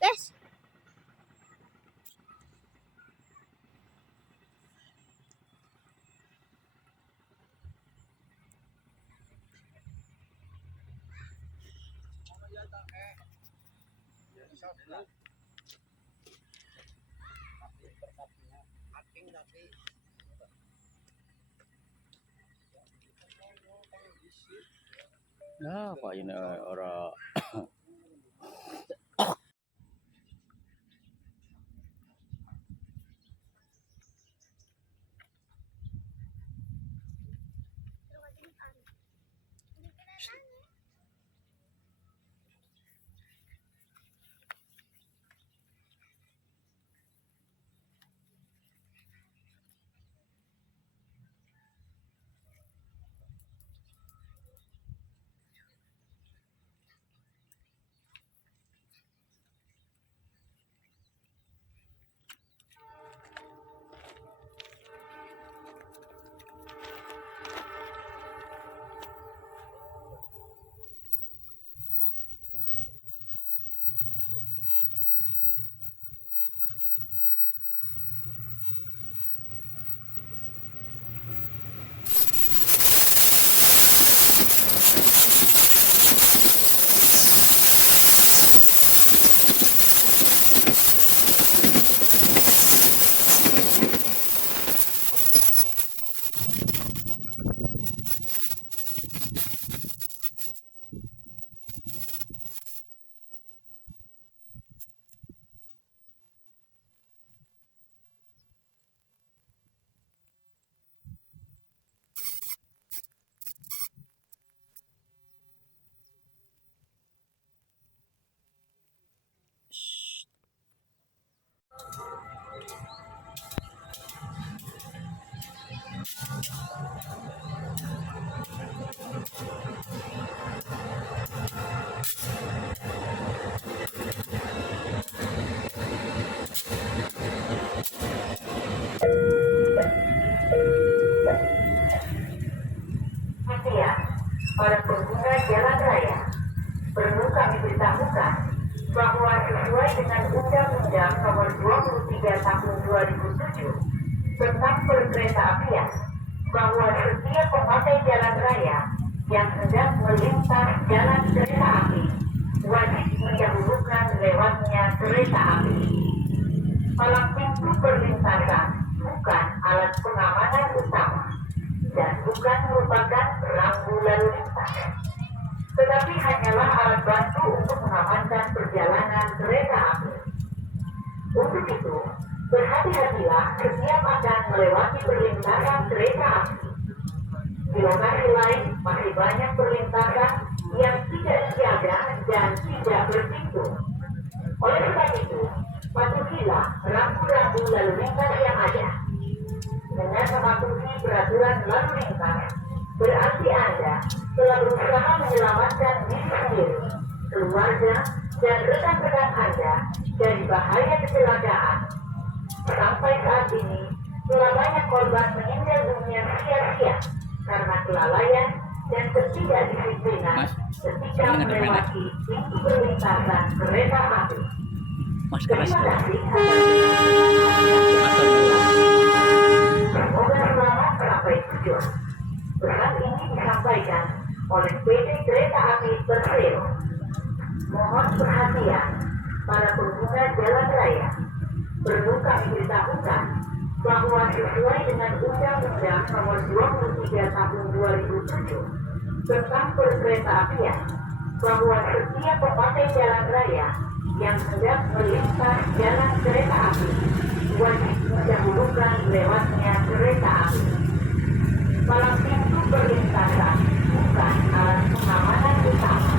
Guys, Nah, kok ini orang para pengguna jalan raya, perlu kami beritahukan bahwa sesuai dengan Undang-Undang Nomor 23 Tahun 2007 tentang Perkeretaapian, bahwa setiap pemakai jalan raya yang hendak melintas jalan kereta api wajib mendahulukan lewatnya kereta api. Palang pintu perlintasan bukan alat pengamanan utama dan bukan merupakan rambu lalu lintas, tetapi hanyalah alat bantu untuk mengamankan perjalanan kereta api. Untuk itu, berhati-hatilah setiap akan melewati perlintasan kereta api. Di lokasi lain masih banyak perlintasan yang tidak dijaga dan tidak berpintu. Oleh sebab itu, patuhilah rambu-rambu lalu lintas yang ada. Dengan mematuhi peraturan lalu lintas, berarti Anda telah berusaha menyelamatkan diri sendiri, keluarga, dan rekan-rekan Anda dari bahaya kecelakaan. Sampai saat ini, telah banyak korban meninggal dunia sia-sia karena kelalaian dan ketidakdisiplinan ketika melewati pintu perlintasan kereta api. Terima kasih. Semoga selamat sampai tujuan. Pesan ini disampaikan oleh PT Kereta Api Persero. Mohon perhatian para pengguna jalan raya. Perlu kami beritahukan bahwa sesuai dengan Undang-Undang Nomor 23 Tahun 2007 tentang Perkeretaapian, bahwa setiap pemakai jalan raya yang hendak melintas jalan kereta api wajib mendahulukan lewatnya kereta api. Palang pintu perlintasan bukan alat pengamanan utama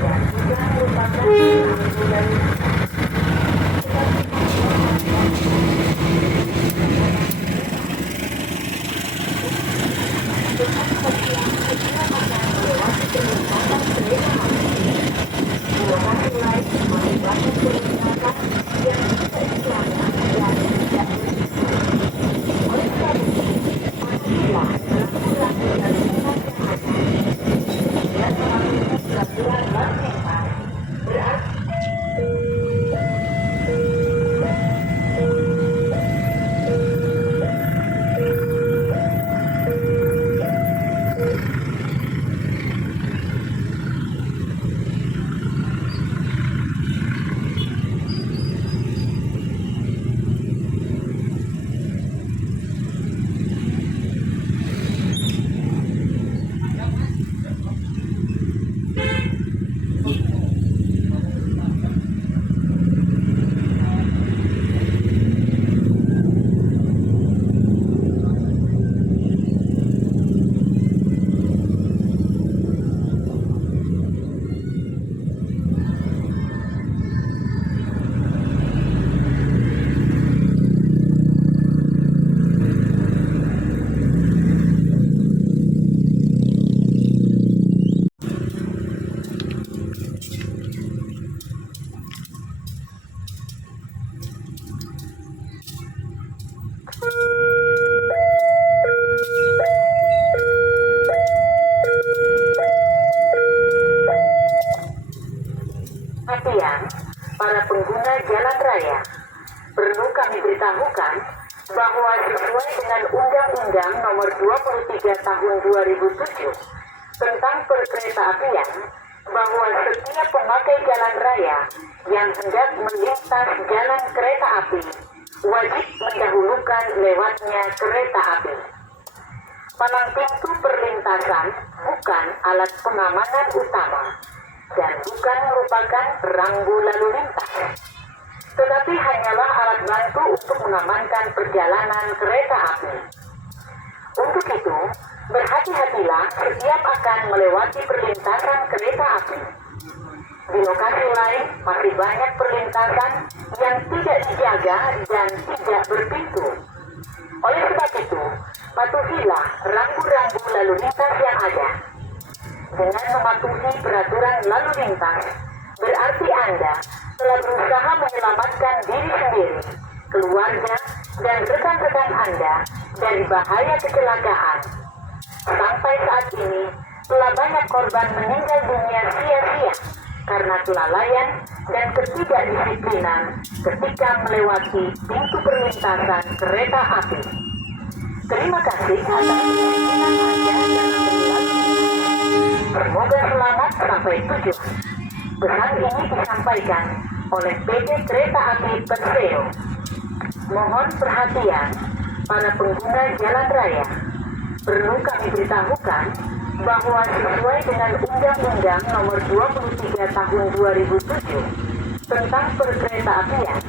dan bukan merupakan rambu lalu lintas. Para pengguna jalan raya, perlu kami beritahukan bahwa sesuai dengan Undang-Undang Nomor 23 Tahun 2007 tentang Perkeretaapian, bahwa setiap pemakai jalan raya yang hendak melintas jalan kereta api wajib mendahulukan lewatnya kereta api. Palang pintu perlintasan bukan alat pengamanan utama dan bukan merupakan rambu lalu lintas, tetapi hanyalah alat bantu untuk mengamankan perjalanan kereta api. Untuk itu, berhati-hatilah setiap akan melewati perlintasan kereta api. Di lokasi lain masih banyak perlintasan yang tidak dijaga dan tidak berpintu. Oleh sebab itu, patuhilah rambu-rambu lalu lintas yang ada. Dengan mematuhi peraturan lalu lintas, berarti Anda telah berusaha menyelamatkan diri sendiri, keluarga, dan rekan-rekan Anda dari bahaya kecelakaan. Sampai saat ini, telah banyak korban meninggal dunia sia-sia karena kelalaian dan ketidakdisiplinan ketika melewati pintu perlintasan kereta api. Terima kasih atas kedisiplinan Anda dalam berlalu. Semoga selamat sampai tujuan. Pesan ini disampaikan oleh PT Kereta Api Persero. Mohon perhatian para pengguna jalan raya. Perlu kami beritahukan bahwa sesuai dengan Undang-Undang Nomor 23 Tahun 2007 tentang Perkeretaapian,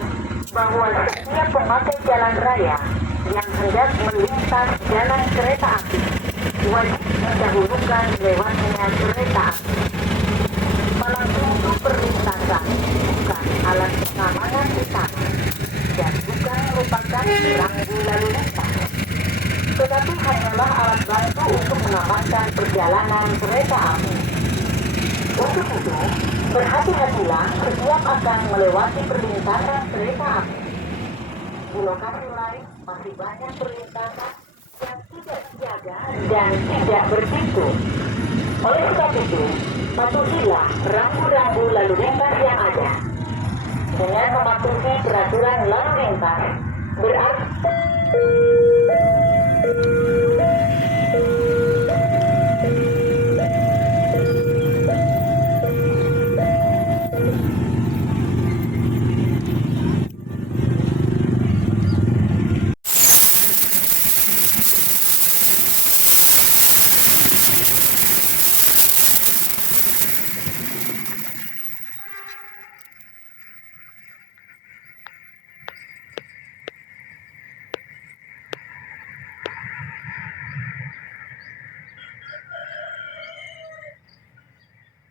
bahwa setiap pemakai jalan raya yang hendak melintas jalan kereta api wajib mendahulukan lewatnya kereta api. Palang pintu perlintasan bukan alat pengamanan utama dan bukan merupakan rambu lalu lintas, tetapi hanyalah alat bantu untuk mengamankan perjalanan kereta api. Untuk itu, berhati-hatilah setiap akan melewati perlintasan kereta api. Di lokasi lain masih banyak perlintasan yang tidak dijaga dan tidak berpintu. Oleh sebab itu, patuhilah rambu-rambu lalu lintas yang ada. Dengan mematuhi peraturan lalu lintas, berarti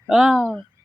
Ah.